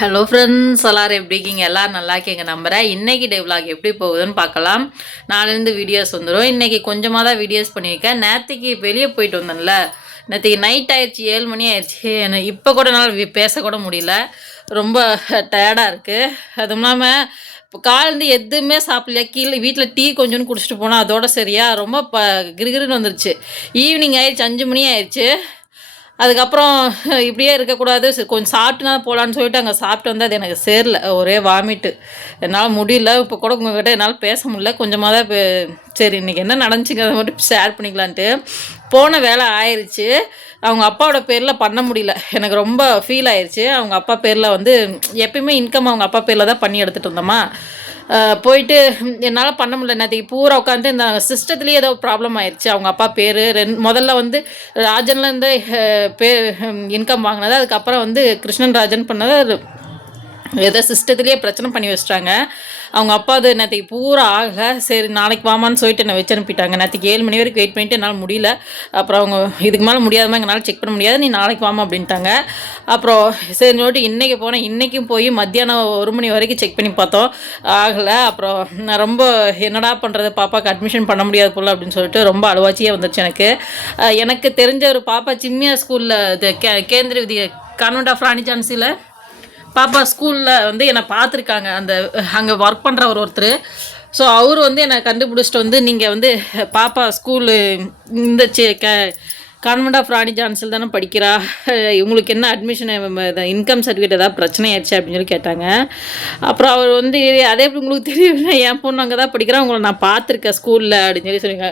Hello friends எல்லோரும் எப்படி இருக்கீங்க? எல்லோரும் நல்லா இருக்கீங்க நம்புகிறேன் இன்றைக்கி டே vlog எப்படி போகுதுன்னு பார்க்கலாம். நாலேருந்து வீடியோஸ் வந்துடும் இன்றைக்கி கொஞ்சமாக தான் வீடியோஸ் பண்ணியிருக்கேன். நேற்றுக்கு வெளியே போயிட்டு வந்தேன்ல. நேற்றுக்கு நைட் ஆயிடுச்சு. ஏழு மணி ஆயிடுச்சு. என்ன இப்போ கூட என்னால் பேசக்கூட முடியல. ரொம்ப டயர்டாக இருக்குது அதுவும் இல்லாமல் இப்போ காலேருந்து எதுவுமே சாப்பிடலையா? கீழே வீட்டில் டீ கொஞ்சோன்னு குடிச்சிட்டு போனால் அதோட சரியா ரொம்ப ப கிருகிருன்னு வந்துருச்சு. ஈவினிங் ஆயிடுச்சு. அஞ்சு மணி ஆயிடுச்சு. அதுக்கப்புறம் இப்படியே இருக்கக்கூடாது. கொஞ்சம் சாப்பிட்டுனா போகலான்னு சொல்லிட்டு அங்கே சாப்பிட்டு வந்து அது எனக்கு சேரல. ஒரே வாமிட்டு என்னால் முடியல. இப்போ கூட உங்ககிட்ட என்னால் பேச முடியல. கொஞ்சமாக தான் இப்போ- சரி இன்றைக்கி என்ன நடந்துச்சுங்கிறத மட்டும் ஷேர் பண்ணிக்கலான்ட்டு போன வேலை ஆயிடுச்சு அவங்க அப்பாவோட பேரில் பண்ண முடியல. எனக்கு ரொம்ப ஃபீல் ஆயிடுச்சு அவங்க அப்பா பேரில் வந்து எப்பயுமே இன்கம் அவங்க அப்பா பேரில் தான் பண்ணி எடுத்துகிட்டு இருந்தோமா. போயிட்டு என்னால் பண்ண முடியல நேற்றுக்கு பூரா உட்காந்து இந்த சிஸ்டத்துலேயே ஏதோ ப்ராப்ளம் ஆயிடுச்சு அவங்க அப்பா பேர் ரெண் முதல்ல வந்து ராஜன்லேருந்து பே இன்கம் வாங்கினது அதுக்கப்புறம் வந்து கிருஷ்ணன் ராஜன் பண்ணது ஏதோ சிஸ்டத்துலேயே பிரச்சனை பண்ணி வச்சிட்டாங்க. அவங்க அப்பா அது நேற்றுக்கு பூரா ஆகலை சரி நாளைக்கு வாமான்னு சொல்லிட்டு என்னை வச்சு அனுப்பிட்டாங்க. நேற்றுக்கு ஏழு மணி வரைக்கும் வெயிட் பண்ணிட்டு என்னால் முடியல. அப்புறம் அவங்க இதுக்கு மேலே முடியாதமா எங்களால் செக் பண்ண முடியாது. நீ நாளைக்கு வாமா அப்படின்ட்டாங்க. அப்புறம் சரி சொல்லிட்டு இன்றைக்கி போனேன். இன்றைக்கும் போய் மத்தியானம் ஒரு மணி வரைக்கும் செக் பண்ணி பார்த்தோம். ஆகலை. அப்புறம் நான் ரொம்ப என்னடா பண்ணுறது பாப்பாவுக்கு அட்மிஷன் பண்ண முடியாது போல் அப்படின்னு சொல்லிட்டு ரொம்ப அழுவாச்சியாக வந்துச்சு எனக்கு. எனக்கு தெரிஞ்ச ஒரு பாப்பா சிம்மியா ஸ்கூலில் கே கேந்திர விதி கான்வெண்ட் ஆஃப் ராணி ஜான்சியில் பாப்பா ஸ்கூலில் வந்து என்னை பார்த்துருக்காங்க. அந்த அங்கே ஒர்க் பண்ணுறவர் ஒருத்தர். ஸோ அவர் வந்து என்னை கண்டுபிடிச்சிட்டு வந்து நீங்கள் வந்து பாப்பா ஸ்கூலு இந்த சி க கான்வெண்ட் ஆஃப் ராணி ஜான்சல் தானே படிக்கிறா? இவங்களுக்கு என்ன அட்மிஷன் இன்கம் சர்டிஃபிகேட் ஏதாவது பிரச்சனை ஆயிடுச்சு அப்படின்னு சொல்லி கேட்டாங்க. அப்புறம் அவர் வந்து அதே எப்படி உங்களுக்கு தெரியல என் பொண்ணு அங்கே தான் படிக்கிறா உங்களை நான் பார்த்துருக்கேன் ஸ்கூலில் அப்படின்னு சொல்லி சொன்னீங்க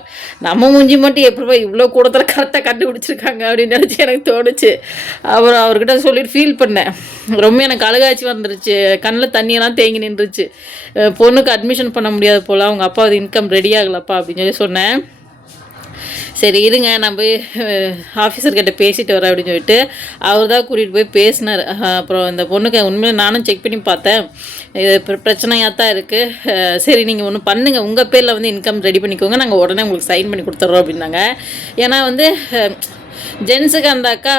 நம்ம மூஞ்சி மட்டும் எப்படி இவ்வளோ கூடத்தில் கரெக்டாக கண்டுபிடிச்சிருக்காங்க அப்படின்னு நினச்சி எனக்கு தோணுச்சு. அப்புறம் அவர்கிட்ட சொல்லிட்டு ஃபீல் பண்ணேன். ரொம்ப எனக்கு அழுகாச்சி வந்துருச்சு. கண்ணில் தண்ணியெல்லாம் தேங்கி நின்றுச்சு. பொண்ணுக்கு அட்மிஷன் பண்ண முடியாது போல் அவங்க அப்பா இன்கம் ரெடி ஆகலப்பா அப்படின்னு சொல்லி சொன்னேன். சரி இருங்க நான் போய் ஆஃபீஸர்கிட்ட பேசிட்டு வரேன் அப்படின்னு சொல்லிட்டு அவர் தான் கூட்டிகிட்டு போய் பேசினார். அப்புறம் இந்த பொண்ணுக்கு உண்மையில நானும் செக் பண்ணி பார்த்தேன். இது பிரச்சனையாக தான் இருக்குது சரி நீங்கள் ஒன்று பண்ணுங்கள் உங்கள் பேரில் வந்து இன்கம் ரெடி பண்ணிக்கோங்க. நாங்கள் உடனே உங்களுக்கு சைன் பண்ணி கொடுத்துட்றோம் அப்படின்னாங்க. ஏன்னா வந்து ஜென்ஸுக்கு அந்த அக்கா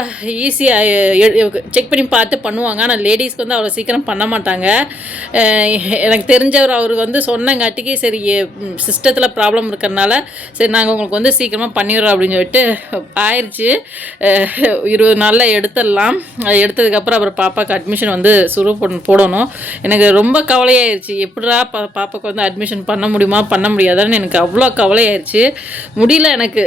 ஈஸியாக செக் பண்ணி பார்த்து பண்ணுவாங்க. ஆனால் லேடிஸ்க்கு வந்து அவ்வளோ சீக்கிரம் பண்ண மாட்டாங்க. எனக்கு தெரிஞ்சவர் அவர் வந்து சொன்னங்காட்டிக்கு சரி சிஸ்டத்தில் ப்ராப்ளம் இருக்கிறனால சரி நாங்கள் உங்களுக்கு வந்து சீக்கிரமாக பண்ணிடுறோம் அப்படின்னு சொல்லிட்டு ஆயிடுச்சு இருபது நாளில் எடுத்துடலாம். அது எடுத்ததுக்கப்புறம் அப்புறம் பாப்பாவுக்கு அட்மிஷன் வந்து சுரு போடணும். எனக்கு ரொம்ப கவலையாயிருச்சு. எப்படா பா பாப்பாவுக்கு வந்து அட்மிஷன் பண்ண முடியுமா பண்ண முடியாதான்னு எனக்கு அவ்வளோ கவலையாயிருச்சு. முடியல எனக்கு.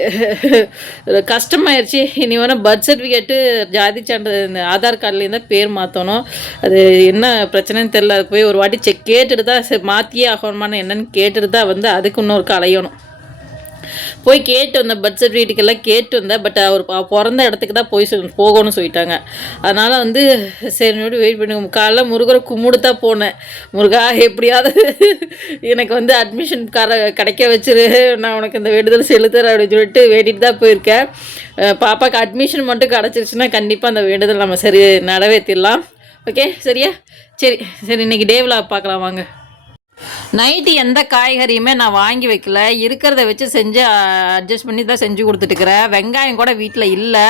கஷ்டமாயிருச்சு. இனி வேணால் பர்த் சர்டிஃபிகேட்டு ஜாதி சான்றிதழ் இந்த ஆதார் கார்டுலேருந்து பேர் மாற்றணும் அது என்ன பிரச்சனைன்னு தெரில அது போய் ஒரு வாட்டி செக் கேட்டுட்டு தான் சரி மாற்றியே ஆகணுமான்னு என்னன்னு கேட்டுட்டு தான் வந்து அதுக்கு இன்னொருக்கு அலையணும். போய் கேட்டு வந்தேன் பர்த் சர்டிஃபிகேட்டுக்கெல்லாம் கேட்டு வந்தேன் பட் அவர் பிறந்த இடத்துக்கு தான் போய் போகணும்னு சொல்லிட்டாங்க. அதனால் வந்து சரி வெயிட் பண்ணுங்க. காலைல முருகரை கும்பிடு தான் போனேன். முருகா எப்படியாவது எனக்கு வந்து அட்மிஷன் கர கிடைக்க வச்சிரு. நான் உனக்கு இந்த வேண்டுதல் செலுத்துறேன் அப்படின்னு சொல்லிட்டு வேண்டிட்டு தான் போயிருக்கேன். பாப்பாவுக்கு பாப்பாக்கு அட்மிஷன் மட்டும் கிடச்சிருச்சுன்னா கண்டிப்பாக அந்த வேண்டுதல் நம்ம சரி நிறைவேற்றிடலாம் ஓகே சரியா? சரி சரி இன்னைக்கு டேவில் பார்க்கலாம் வாங்க. நைட்டு எந்த காய்கறியுமே நான் வாங்கி வைக்கல. இருக்கிறத வச்சு செஞ்சு அட்ஜஸ்ட் பண்ணி தான் செஞ்சு கொடுத்துட்டுக்கிறேன் வெங்காயம் கூட வீட்டில் இல்லை.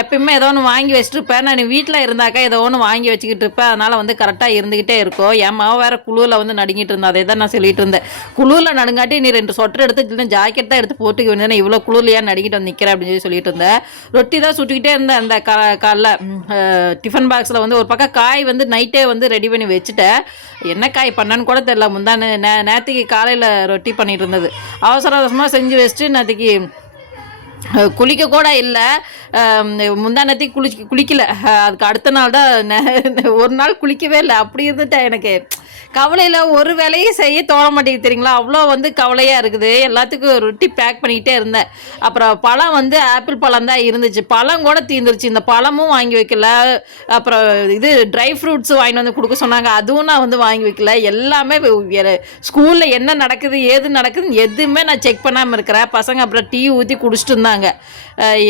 எப்பயுமே ஏதோ ஒன்று வாங்கி வச்சுட்டு நான் வீட்டில் இருந்தாக்கா ஏதோ ஒன்று வாங்கி வச்சுக்கிட்டு இருப்பேன். அதனால் வந்து கரெக்டாக இருந்துக்கிட்டே இருக்கும். என் மாவு வேறு குழுவில் வந்து நடுங்கிட்டு இருந்தா. அதே தான் நான் சொல்லிட்டு இருந்தேன். குழுவில் நடுங்காட்டி நீ ரெண்டு சொட்டர் எடுத்து ஜாக்கெட் தான் எடுத்து போட்டுக்க வேண்டியது இவ்வளோ குழுவில் ஏன் நடுங்கிட்டு வந்து நிற்கிறேன் அப்படின்னு சொல்லி சொல்லிட்டு இருந்தேன். ரொட்டி தான் சுட்டுக்கிட்டே இருந்தேன். அந்த கா காலைல டிஃபன் பாக்ஸில் வந்து ஒரு பக்கம் காய் வந்து நைட்டே வந்து ரெடி பண்ணி வச்சுட்டேன். என்ன காய் பண்ணேன்னு கூட தெரில தான் நே நேற்றுக்கு காலையில் ரொட்டி பண்ணிகிட்டு இருந்தது அவசர அவசரமாக செஞ்சு வச்சுட்டு நேற்றுக்கு குளிக்க கூட இல்லை. முந்தானத்தையும் குளிச்சு குளிக்கல. அதுக்கு அடுத்த நாள் தான் ஒரு நாள் குளிக்கவே இல்லை. அப்படி இருந்துட்டேன் எனக்கு. கவலையில் ஒரு வேலையும் செய்ய தோண மாட்டேங்குது தெரியுங்களா? அவ்வளோ வந்து கவலையாக இருக்குது. எல்லாத்துக்கும் ரொட்டி பேக் பண்ணிக்கிட்டே இருந்தேன். அப்புறம் பழம் வந்து ஆப்பிள் பழம் தான் இருந்துச்சு. பழம் கூட தீர்ந்துருச்சு இந்த பழமும் வாங்கி வைக்கல. அப்புறம் இது ட்ரை ஃப்ரூட்ஸ் வாங்கிட்டு வந்து கொடுக்க சொன்னாங்க. அதுவும் நான் வந்து வாங்கி வைக்கல. எல்லாமே ஸ்கூலில் என்ன நடக்குது ஏது நடக்குதுன்னு எதுவுமே நான் செக் பண்ணாமல் இருக்கிறேன். பசங்க அப்புறம் டீ ஊற்றி குடிச்சிட்டு இருந்தாங்க.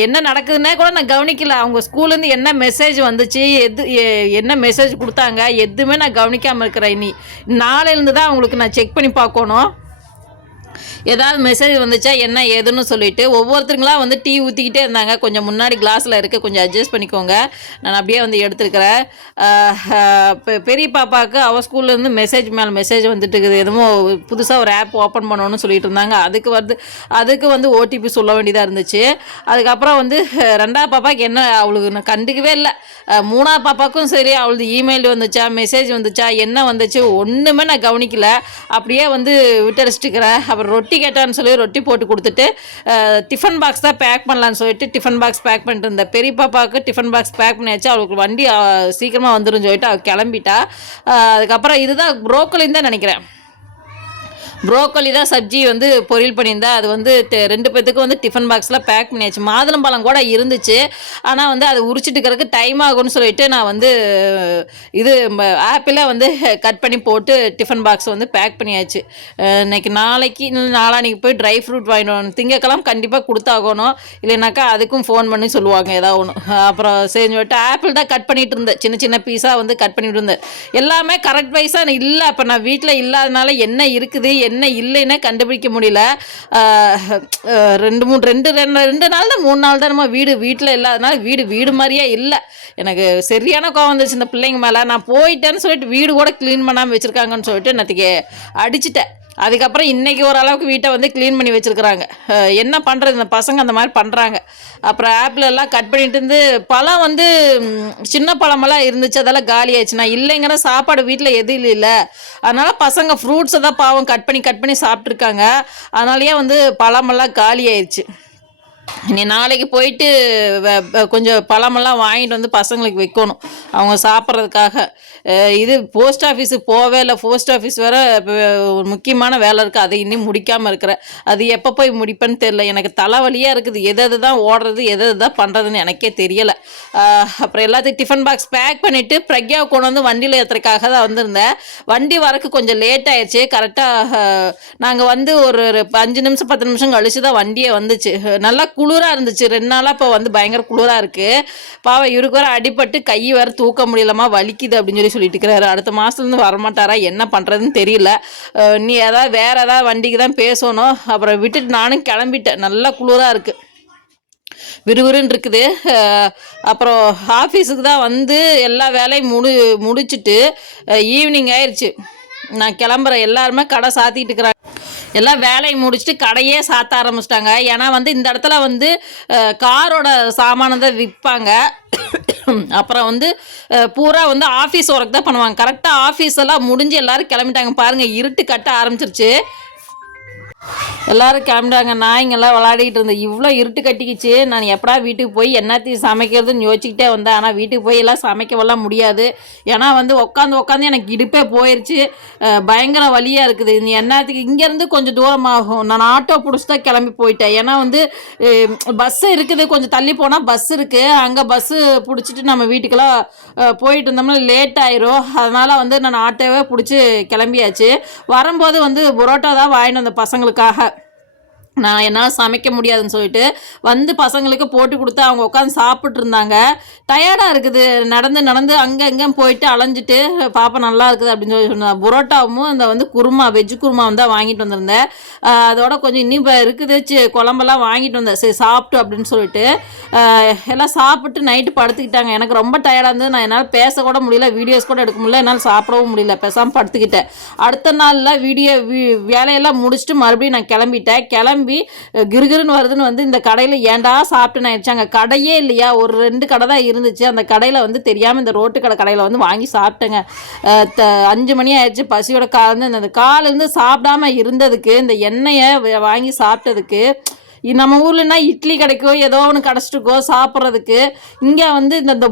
என்ன நடக்குதுன்னே கூட நான் கவனிக்கல. அவங்க ஸ்கூல்லேருந்து என்ன மெசேஜ் வந்துச்சு எது என்ன மெசேஜ் கொடுத்தாங்க எதுவுமே நான் கவனிக்காமல் இருக்கிறேன் இனி. நாளையிலேருந்து தான் அவங்களுக்கு நான் செக் பண்ணி பார்க்கணும். ஏதாவது மெசேஜ் வந்துச்சா என்ன ஏதுன்னு சொல்லிட்டு ஒவ்வொருத்தருங்களா வந்து டீ ஊற்றிக்கிட்டே இருந்தாங்க. கொஞ்சம் முன்னாடி கிளாஸில் இருக்க கொஞ்சம் அட்ஜஸ்ட் பண்ணிக்கோங்க. நான் அப்படியே வந்து எடுத்துருக்கிறேன். பெரிய பாப்பாவுக்கு அவள் ஸ்கூல்லேருந்து மெசேஜ் மேலே மெசேஜ் வந்துட்டு இருக்குது. எதுவும் புதுசாக ஒரு ஆப் ஓப்பன் பண்ணணும்னு சொல்லிட்டு இருந்தாங்க. அதுக்கு வந்து அதுக்கு வந்து ஓடிபி சொல்ல வேண்டியதாக இருந்துச்சு. அதுக்கப்புறம் வந்து ரெண்டாவது பாப்பாவுக்கு என்ன அவளுக்கு நான் கண்டுக்கவே இல்லை. மூணாவது பாப்பாவுக்கும் சரி அவளுக்கு இமெயில் வந்துச்சா மெசேஜ் வந்துச்சா என்ன வந்துச்சு ஒன்றுமே நான் கவனிக்கல. அப்படியே வந்து விட்டரிச்சிட்டுக்கிறேன் அப்புறம் ரொட்டி கேட்டான்னு சொல்லி ரொட்டி போட்டு கொடுத்துட்டு டிஃபன் பாக்ஸ் தான் பேக் பண்ணலான்னு சொல்லிட்டு டிஃபன் பாக்ஸ் பேக் பண்ணிட்டு இருந்தேன். பெரிய பாப்பாவுக்கு டிஃபன் பாக்ஸ் பேக் பண்ணியாச்சு. அவளுக்கு வண்டி சீக்கிரமாக வந்துடும் சொல்லிட்டு அவள் கிளம்பிட்டா. அதுக்கப்புறம் இதுதான் புரோக்கலின்னு தான் நினைக்கிறேன். ப்ரோக்கோலி தான் சப்ஜி வந்து பொரியல் பண்ணியிருந்தா. அது வந்து ரெண்டு பேத்துக்கும் வந்து டிஃபன் பாக்ஸில் பேக் பண்ணியாச்சு. மாதுளம்பழம் கூட இருந்துச்சு. ஆனால் வந்து அதை உரிச்சிட்டு இருக்கிறதுக்கு டைம் ஆகும்னு சொல்லிட்டு நான் வந்து இது ஆப்பிளாக வந்து கட் பண்ணி போட்டு டிஃபன் பாக்ஸ் வந்து பேக் பண்ணியாச்சு. இன்னைக்கு நாளைக்கு நாளானிக்கு நாளான்னைக்கு போய் ட்ரை ஃப்ரூட் வாங்கிட்டு வரணும். திங்கக்கிழமை கண்டிப்பாக கொடுத்தாகணும். இல்லைனாக்கா அதுக்கும் ஃபோன் பண்ணி சொல்லுவாங்க ஏதாவது ஒன்று அப்புறம் செஞ்சு விட்டு ஆப்பிள் தான் கட் பண்ணிட்டு இருந்தேன். சின்ன சின்ன பீஸாக வந்து கட் பண்ணிட்டு இருந்தேன். எல்லாமே கரெக்ட் வைஸாக இல்லை. அப்போ நான் வீட்டில் இல்லாதனால என்ன இருக்குது என்ன இல்லைன்னே கண்டுபிடிக்க முடியல. ரெண்டு மூணு ரெண்டு ரெண்டு ரெண்டு நாள் தான் மூணு நாள் தான் நம்ம வீடு வீட்டில் இல்லாதனால வீடு வீடு மாதிரியே இல்லை. எனக்கு சரியான கோவம் வந்துச்சு இந்த பிள்ளைங்க மேலே. நான் போயிட்டேன்னு சொல்லிட்டு வீடு கூட க்ளீன் பண்ணாமல் வச்சுருக்காங்கன்னு சொல்லிட்டு நேற்றுக்கு அடிச்சிட்டேன். அதுக்கப்புறம் இன்றைக்கி ஓரளவுக்கு வீட்டை வந்து க்ளீன் பண்ணி வச்சுருக்குறாங்க. என்ன பண்ணுறது இந்த பசங்க அந்த மாதிரி பண்ணுறாங்க அப்புறம் ஆப்பிள் எல்லாம் கட் பண்ணிட்டு இருந்து பழம் வந்து சின்ன பழமெல்லாம் இருந்துச்சு அதெல்லாம் காலி ஆயிடுச்சுன்னா இல்லைங்கிற சாப்பாடு வீட்டில் எதுவும் இல்லை. அதனால் பசங்க ஃப்ரூட்ஸை தான் பாவம் கட் பண்ணி கட் பண்ணி சாப்பிட்ருக்காங்க அதனாலேயே வந்து பழமெல்லாம் காலி ஆயிடுச்சு நீ நாளைக்கு போயிட்டு வ- கொஞ்சம் பழமெல்லாம் வாங்கிட்டு வந்து பசங்களுக்கு வைக்கணும். அவங்க சாப்பிட்றதுக்காக. இது போஸ்ட் ஆஃபீஸுக்கு போவே இல்லை. போஸ்ட் ஆஃபீஸ் வேற முக்கியமான வேலை இருக்குது அதை இன்னும் முடிக்காமல் இருக்கிற. அது எப்போ போய் முடிப்பேன்னு தெரில எனக்கு தலைவலியாக இருக்குது. எது எது தான் ஓடுறது எது எது தான் பண்ணுறதுன்னு எனக்கே தெரியலை. அப்புறம் எல்லாத்தையும் டிஃபன் பாக்ஸ் பேக் பண்ணிவிட்டு பிரக்யாவை கொண்டு வந்து வண்டியில் ஏற்றுறதுக்காக தான் வந்திருந்தேன். வண்டி வரக்கு கொஞ்சம் லேட் ஆயிடுச்சு. கரெக்டாக நாங்கள் வந்து ஒரு ஒரு அஞ்சு நிமிஷம் பத்து நிமிஷம் கழிச்சு தான் வண்டியே வந்துச்சு. நல்லா குளிராக இருந்துச்சு. ரெண்டு நாளாக இப்போ வந்து பயங்கர குளிராக இருக்குது பாவம் இவருக்கு வேற அடிப்பட்டு கை வேறு தூக்க முடியலமா வலிக்குது அப்படின்னு சொல்லி சொல்லிட்டு இருக்கிறாரு. அடுத்த மாதத்துலேருந்து வரமாட்டாரா? என்ன பண்ணுறதுன்னு தெரியல. நீ ஏதாவது வேறு ஏதாவது வண்டிக்கு தான் பேசணும். அப்புறம் விட்டுட்டு நானும் கிளம்பிட்டேன். நல்லா குளிராக இருக்குது விறுவிறுன்னு இருக்குது. அப்புறம் ஆஃபீஸுக்கு தான் வந்து எல்லா வேலையும் முடி முடிச்சுட்டு ஈவினிங் ஆயிடுச்சு நான் கிளம்புறேன் எல்லாருமே கடை சாத்திட்டு இருக்கிறாங்க. எல்லாம் வேலையை முடிச்சுட்டு கடையே சாத்த ஆரம்பிச்சிட்டாங்க. ஏன்னா வந்து இந்த இடத்துல வந்து அஹ், காரோட சாமானத்தை விற்பாங்க அப்புறம் வந்து பூரா வந்து ஆஃபீஸ் ஒர்க் தான் பண்ணுவாங்க. கரெக்டாக ஆஃபீஸ் எல்லாம் முடிஞ்சு எல்லாரும் கிளம்பிட்டாங்க. பாருங்கள் இருட்டு கட்ட ஆரம்பிச்சிருச்சு. எல்லாரும் கிளம்பிட்டாங்க. நாய்ங்கெல்லாம் விளையாடிக்கிட்டு இருந்தேன். இவ்வளோ இருட்டு கட்டிக்கிச்சு. நான் எப்படா வீட்டுக்கு போய் என்னத்தையும் சமைக்கிறதுன்னு யோசிச்சுக்கிட்டே வந்தேன். ஆனால் வீட்டுக்கு போய் எல்லாம் சமைக்கவெல்லாம் முடியாது. ஏன்னா வந்து உட்காந்து உட்காந்து எனக்கு இடுப்பே போயிடுச்சு பயங்கர வலியாக இருக்குது. நீ என்னத்துக்கு இங்கேருந்து கொஞ்சம் தூரமாகும். நான் ஆட்டோ பிடிச்சி தான் கிளம்பி போயிட்டேன். ஏன்னா வந்து பஸ்ஸு இருக்குது. கொஞ்சம் தள்ளி போனால் பஸ் இருக்குது அங்கே பஸ்ஸு பிடிச்சிட்டு நம்ம வீட்டுக்கெல்லாம் போயிட்டு இருந்தோம்னா லேட் ஆயிரும். அதனால் வந்து நான் ஆட்டோவே பிடிச்சி கிளம்பியாச்சு. வரும்போது வந்து புரோட்டா தான் வாங்கிட்டு வந்த பசங்களுக்கு Ca நான் என்னால் சமைக்க முடியாதுன்னு சொல்லிட்டு வந்து பசங்களுக்கு போட்டு கொடுத்து அவங்க உட்காந்து சாப்பிட்ருந்தாங்க டயர்டாக இருக்குது. நடந்து நடந்து அங்கே இங்கே போயிட்டு அலைஞ்சிட்டு பாப்பா நல்லா இருக்குது அப்படின்னு சொல்லி சொன்னாங்க புரோட்டாவும் இந்த வந்து குருமா வெஜ் குருமா வந்து வாங்கிட்டு வந்திருந்தேன். அதோட கொஞ்சம் இன்னும் இருக்குது. சி- குழம்பெல்லாம் வாங்கிட்டு வந்தேன். சரி சாப்பிட்டு அப்படின்னு சொல்லிட்டு எல்லாம் சாப்பிட்டு நைட்டு படுத்துக்கிட்டாங்க. எனக்கு ரொம்ப டயர்டாக இருந்தது. நான் என்னால் பேசக்கூட முடியல. வீடியோஸ் கூட எடுக்க முடியல. என்னால் சாப்பிடவும் முடியல. பேசாமல் படுத்துக்கிட்டேன். அடுத்த நாளில் வீடியோ வி- வேலையெல்லாம் முடிச்சுட்டு மறுபடியும் நான் கிளம்பிட்டேன். கிளம்பி கிளம்பி கிருகிருன்னு வருதுன்னு வந்து இந்த கடையில் ஏன்டா சாப்பிட்டு நான் அங்கே கடையே இல்லையா? ஒரு ரெண்டு கடை தான் இருந்துச்சு. அந்த கடையில் வந்து தெரியாமல் இந்த ரோட்டு கடை கடையில் வந்து வாங்கி சாப்பிட்டேங்க. த- அஞ்சு மணி ஆயிடுச்சு. பசியோட காலேருந்து இந்த காலேருந்து சாப்பிடாம இருந்ததுக்கு இந்த எண்ணெயை வ- வாங்கி சாப்பிட்டதுக்கு நம்ம ஊர்லனா இட்லி கிடைக்கோ ஏதோ ஒன்று கிடச்சிட்டுக்கோ சாப்பிட்றதுக்கு இங்கே வந்து இந்த இந்த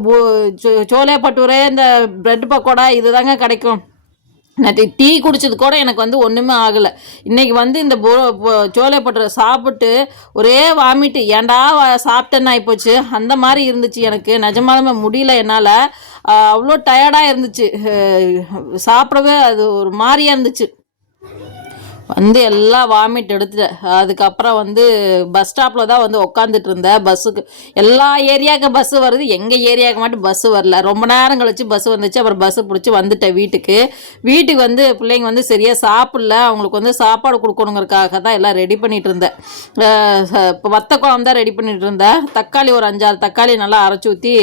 சோ- சோலே பட்டூரே இந்த பிரெட் பக்கோடா இதுதாங்க கிடைக்கும். நேற்று டீ குடித்தது கூட எனக்கு வந்து ஒன்றுமே ஆகலை. இன்னைக்கு வந்து இந்த போ சோலை பட்டரை சாப்பிட்டு ஒரே வாமிட்டு ஏன்டா சாப்பிட்டேன்னு ஆகிப்போச்சு அந்த மாதிரி இருந்துச்சு எனக்கு. நிஜமாலுமே முடியல என்னால். அவ்வளோ டயர்டாக இருந்துச்சு. சாப்பிடவே அது ஒரு மாதிரியாக இருந்துச்சு. வந்து எல்லாம் வாமிட் எடுத்துட்டேன் அதுக்கப்புறம் வந்து பஸ் ஸ்டாப்பில் தான் வந்து உட்காந்துட்டு இருந்தேன். பஸ்ஸுக்கு எல்லா ஏரியாவுக்கு பஸ்ஸு வருது. எங்கள் ஏரியாவுக்கு மட்டும் பஸ்ஸு வரல. ரொம்ப நேரம் கழிச்சு பஸ் வந்துச்சு. அப்புறம் பஸ்ஸு பிடிச்சி வந்துட்டேன் வீட்டுக்கு. வீட்டுக்கு வந்து பிள்ளைங்க வந்து சரியாக சாப்பிடல. அவங்களுக்கு வந்து சாப்பாடு கொடுக்கணுங்கிறதுக்காக தான் எல்லாம் ரெடி பண்ணிட்டு இருந்தேன். இப்போ வத்த குழம்பு தான் ரெடி பண்ணிட்டு இருந்தேன். தக்காளி ஒரு அஞ்சாறு தக்காளி நல்லா அரைச்சி ஊற்றி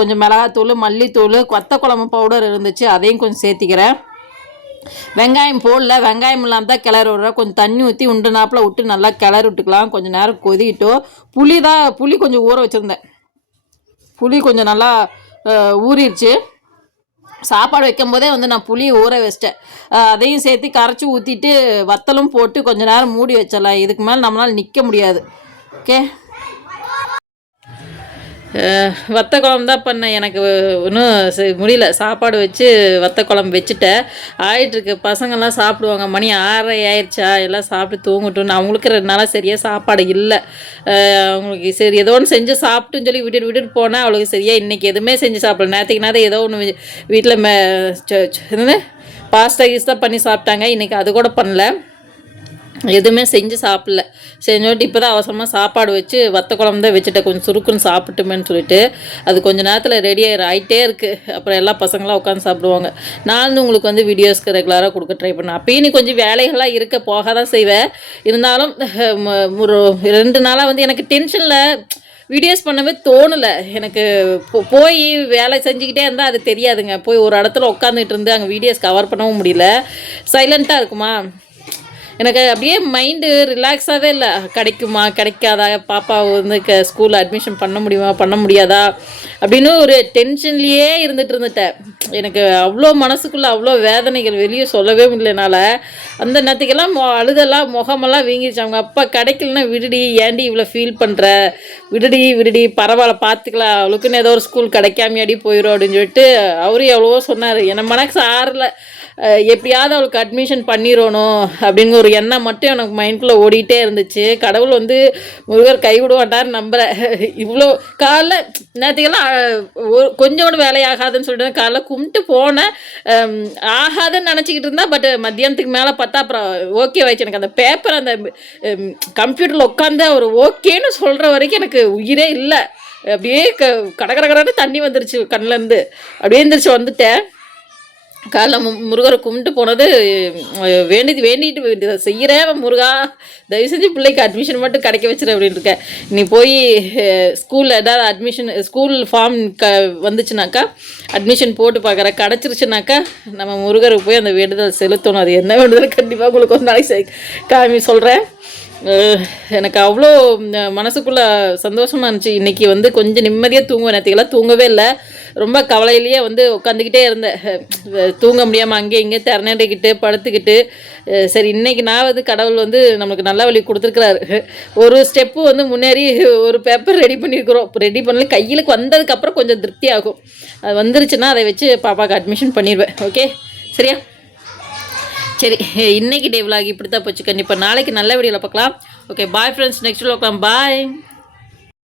கொஞ்சம் மிளகாத்தூள் மல்லித்தூள் வத்த குழம்பு பவுடர் இருந்துச்சு. அதையும் கொஞ்சம் சேர்த்திக்கிறேன். வெங்காயம் போடல வெங்காயம் இல்லாமல் தான் கிளறி விட்றேன். கொஞ்சம் தண்ணி ஊற்றி உண்டு நாப்பில் விட்டு நல்லா கிளறி விட்டுக்கலாம். கொஞ்சம் நேரம் கொதிக்கிட்டோம். புளி தான் புளி கொஞ்சம் ஊற வச்சுருந்தேன். புளி கொஞ்சம் நல்லா ஊறிடுச்சு. சாப்பாடு வைக்கும் போதே வந்து நான் புளியை ஊற வச்சிட்டேன். அதையும் சேர்த்து கரைச்சி ஊற்றிட்டு வத்தலும் போட்டு கொஞ்ச நேரம் மூடி வச்சிடலாம். இதுக்கு மேலே நம்மளால் நிற்க முடியாது. ஓகே? வத்த குழம்பு தான் பண்ணேன். எனக்கு இன்னும் சரி முடியல. சாப்பாடு வச்சு வத்த குழம்பு வச்சுட்டேன். ஆயிட்டுருக்கு. பசங்கள்லாம் சாப்பிடுவாங்க. மணி ஆறரை ஆயிடுச்சா? எல்லாம் சாப்பிட்டு தூங்கட்டும் அவங்களுக்கு ரெண்டு நாளாக சரியாக சாப்பாடு இல்லை. அவங்களுக்கு சரி ஏதோ ஒன்று செஞ்சு சாப்பிட்டுன்னு சொல்லி விட்டுட்டு விட்டுட்டு போனால் அவளுக்கு சரியாக இன்றைக்கி எதுவுமே செஞ்சு சாப்பிடல. நேற்றுக்கு நேரம் ஏதோ ஒன்று வீட்டில் மே ச- ச- கீஸ் தான் பண்ணி சாப்பிட்டாங்க. இன்றைக்கி அது கூட பண்ணல. எதுவுமே செஞ்சு சாப்பிடல. செஞ்சோட்டு இப்போ தான் அவசரமாக சாப்பாடு வச்சு வத்த குழம்பு தான் வச்சுட்டேன். கொஞ்சம் சுருக்குன்னு சாப்பிட்டுமேன்னு சொல்லிட்டு அது கொஞ்சம் நேரத்தில் ரெடி ஆகிற ஆகிட்டே இருக்குது அப்புறம் எல்லா பசங்களாம் உட்காந்து சாப்பிடுவாங்க. நான் வந்து உங்களுக்கு வந்து வீடியோஸ்க்கு ரெகுலராக கொடுக்க ட்ரை பண்ணேன். அப்பயும் நீ கொஞ்சம் வேலைகள்லாம் இருக்க போக தான் செய்வேன். இருந்தாலும் ஒரு ரெண்டு நாளாக வந்து எனக்கு டென்ஷனில் வீடியோஸ் பண்ணவே தோணலை. எனக்கு போ- போய் வேலை செஞ்சுக்கிட்டே இருந்தால் அது தெரியாதுங்க. போய் ஒரு இடத்துல உட்காந்துட்டு இருந்து அங்கே வீடியோஸ் கவர் பண்ணவும் முடியல. சைலண்ட்டாக இருக்குமா? எனக்கு அப்படியே மைண்டு ரிலாக்ஸாகவே இல்லை. கிடைக்குமா? கிடைக்காதா? பாப்பா வந்து க ஸ்கூலில் அட்மிஷன் பண்ண முடியுமா? பண்ண முடியாதா? அப்படின்னு ஒரு டென்ஷன்லேயே இருந்துட்டு இருந்துட்டேன். எனக்கு அவ்வளோ மனசுக்குள்ளே அவ்வளோ வேதனைகள் வெளியே சொல்லவே முடியல என்னால். அந்த நேரத்துக்கெல்லாம் மொ அழுதெல்லாம் முகமெல்லாம் வீங்கிடுச்சு அவங்க அப்பா கிடைக்கலன்னா விடுடி ஏன்டி இவ்வளோ ஃபீல் பண்ணுற விடுடி விடுடி பரவாயில்ல பார்த்துக்கலாம் அவளுக்குன்னு ஏதோ ஒரு ஸ்கூல் கிடைக்காமையாடி போயிடும் அப்படின்னு சொல்லிட்டு அவரும் எவ்வளவோ சொன்னார். என்னை மனசு ஆறலை. எப்படியாவது அவளுக்கு அட்மிஷன் பண்ணிடணும் அப்படிங்கிற ஒரு எண்ணம் மட்டும் எனக்கு மைண்ட்குள்ளே ஓடிட்டே இருந்துச்சு. கடவுள் வந்து முருகர் கைவிடுவாட்டார் நம்புற. இவ்வளோ காலைல நேற்றுக்கெல்லாம் ஒரு கொஞ்சம் கூட வேலையாகாதுன்னு சொல்லிட்டு காலைல கும்பிட்டு போனேன். ஆகாதுன்னு நினச்சிக்கிட்டு இருந்தா பட் மத்தியானத்துக்கு மேலே பார்த்தா அப்புறம் ஓகே ஆயிடுச்சு எனக்கு அந்த பேப்பர் அந்த கம்ப்யூட்டரில் உட்காந்து அவர் ஓகேன்னு சொல்கிற வரைக்கும் எனக்கு உயிரே இல்லை. அப்படியே க கட கட தண்ணி வந்துருச்சு கண்ணிலேருந்து அப்படியே எந்திரிச்சு வந்துட்டேன். காலைல மு முருகரை கும்பிட்டு போனது வேண்டி வேண்டிட்டு இதை செய்கிறேன் முருகா. தயவு செஞ்சு பிள்ளைக்கு அட்மிஷன் மட்டும் கிடைக்க வச்சிரு அப்படின்னு இருக்கேன். நீ போய் ஸ்கூலில் ஏதாவது அட்மிஷன் ஸ்கூல் ஃபார்ம் க வந்துச்சுனாக்கா அட்மிஷன் போட்டு பார்க்குற கிடச்சிருச்சுனாக்கா நம்ம முருகருக்கு போய் அந்த வேண்டுதல் செலுத்தணும். அது என்ன வேண்டுதல்? கண்டிப்பாக உங்களுக்கு ஒரு நாளைக்கு காமி சொல்கிறேன் எனக்கு அவ்வளோ மனசுக்குள்ளே சந்தோஷமாக இருந்துச்சு. இன்றைக்கி வந்து கொஞ்சம் நிம்மதியாக தூங்குவேன். நேற்றுக்கெல்லாம் தூங்கவே இல்லை. ரொம்ப கவலையிலேயே வந்து உட்காந்துக்கிட்டே இருந்தேன். தூங்க முடியாமல் அங்கேயும் இங்கே திறனடிக்கிட்டு படுத்துக்கிட்டு சரி இன்னைக்கு நான் வந்து கடவுள் வந்து நமக்கு நல்ல வழி கொடுத்துருக்குறாரு. ஒரு ஸ்டெப்பு வந்து முன்னேறி ஒரு பேப்பர் ரெடி பண்ணியிருக்கிறோம் ரெடி பண்ணல கையிலுக்கு வந்ததுக்கப்புறம் கொஞ்சம் திருப்தி ஆகும் அது வந்துருச்சுன்னா அதை வச்சு பாப்பாவுக்கு அட்மிஷன் பண்ணிடுவேன் ஓகே சரியா? சரி இன்னைக்கு டே விலாக் இப்படி தான் போச்சு. கண்டிப்பாக நாளைக்கு நல்ல வீடியோவில் பார்க்கலாம். ஓகே பாய் ஃப்ரெண்ட்ஸ் நெக்ஸ்ட் பார்க்கலாம் பாய்